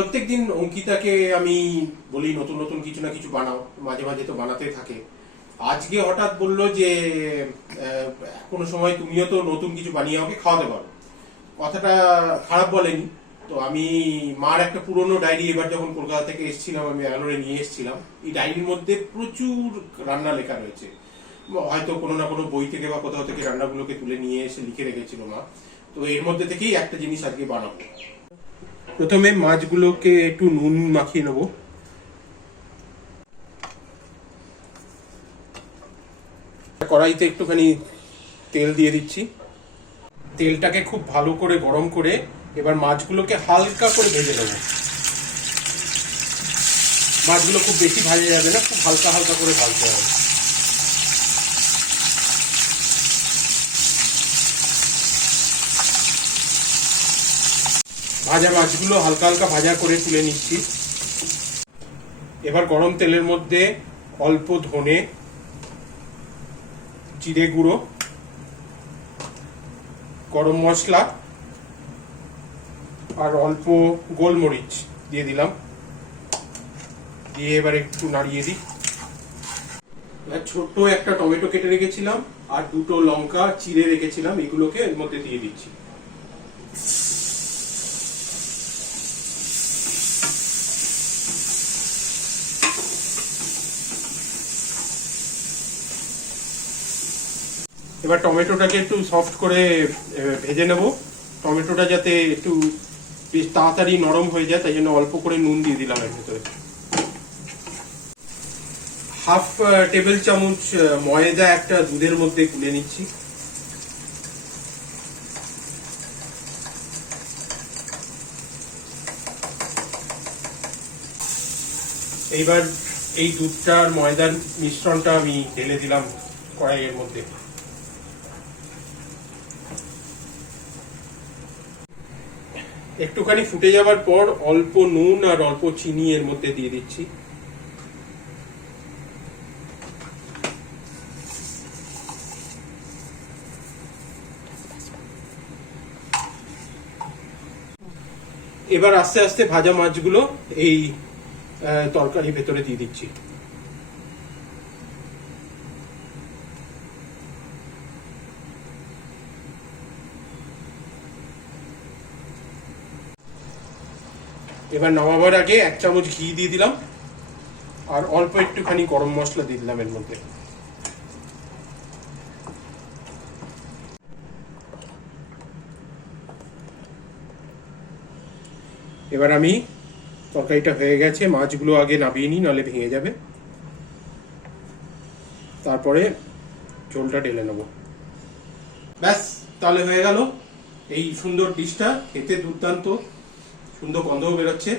প্রত্যেকদিন অঙ্কিতাকে আমি বলি নতুন নতুন কিছু না কিছু বানাও, মাঝে মাঝে তো বানাতে থাকে। আজকে হঠাৎ বললো যে কোনো সময় তুমিও তো নতুন কিছু বানিয়ে আমাকে খাওয়াতে পারো। কথাটা খারাপ বলেনি। তো আমি মার একটা পুরনো ডায়েরি এবার যখন কলকাতা থেকে এসেছিলাম, আমি ব্যাঙ্গালোরে নিয়ে এসেছিলাম। এই ডায়েরির মধ্যে প্রচুর রান্না লেখা রয়েছে, হয়তো কোনো না কোনো বই থেকে বা কোথাও থেকে রান্নাগুলোকে তুলে নিয়ে এসে লিখে রেখেছিল মা। তো এর মধ্যে থেকেই একটা জিনিস আজকে বানাবো। প্রথমে মাছগুলোকে একটু নুন মাখিয়ে নেব। কড়াইতে একটুখানি তেল দিয়ে দিচ্ছি। তেলটাকে খুব ভালো করে গরম করে এবার মাছগুলোকে হালকা করে ভেজে নেব। মাছগুলো খুব বেশি ভাজা যাবে না, খুব হালকা হালকা করে ভাজতে হবে। ভাজা মাছগুলো হালকা হালকা ভাজা করে তুলে নিচ্ছি। এবার গরম তেলের মধ্যে অল্প ধনে, জিরে গুঁড়ো, গরম মশলা আর অল্প গোলমরিচ দিয়ে দিলাম। দিয়ে এবার একটু নাড়িয়ে দিই। ছোট একটা টমেটো কেটে রেখেছিলাম আর দুটো লঙ্কা চিড়ে রেখেছিলাম, এগুলোকে এর মধ্যে দিয়ে দিচ্ছি। এবার টমেটোটাকে একটু সফট করে ভেজে নেব। টমেটোটা যাতে একটু বেশ তাড়াতাড়ি নরম হয়ে যায়, তাই জন্য অল্প করে নুন দিয়ে দিলাম এর ভেতরে। হাফ টেবিল চামচ ময়দা একটা দুধের মধ্যে গুলে নিচ্ছি। এইবার এই দুধটার ময়দার মিশ্রণটা আমি ঢেলে দিলাম কড়াইয়ের মধ্যে। একটুখানি ফুটে যাওয়ার পর অল্প নুন আর অল্প চিনি এর মধ্যে দিয়ে দিচ্ছি। এবার আস্তে আস্তে ভাজা মাছগুলো এই তরকারির ভেতরে দিয়ে দিচ্ছি। এবার নামাবার আগে 1 চামচ ঘি দিয়ে দিলাম আর অল্প একটুখানি গরম মশলা দিয়ে দিলাম এর মধ্যে। এবার আমি তরকারিটা হয়ে গেছে, মাছগুলো আগে নামিয়ে নিই, নাহলে ভেঙে যাবে। তারপরে ঝোলটা ঢেলে নেব। ব্যাস, তাহলে হয়ে গেল এই সুন্দর ডিশটা। খেতে দুর্দান্ত, সুন্দর গন্ধও বেরোচ্ছে।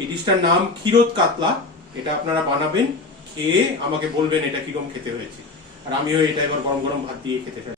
এই ডিশটার নাম ক্ষীরোদ কাতলা। এটা আপনারা বানাবেন, খেয়ে আমাকে বলবেন এটা কিরকম খেতে হয়েছে। আর আমিও এটা এবার গরম গরম ভাত দিয়ে খেতে চাই।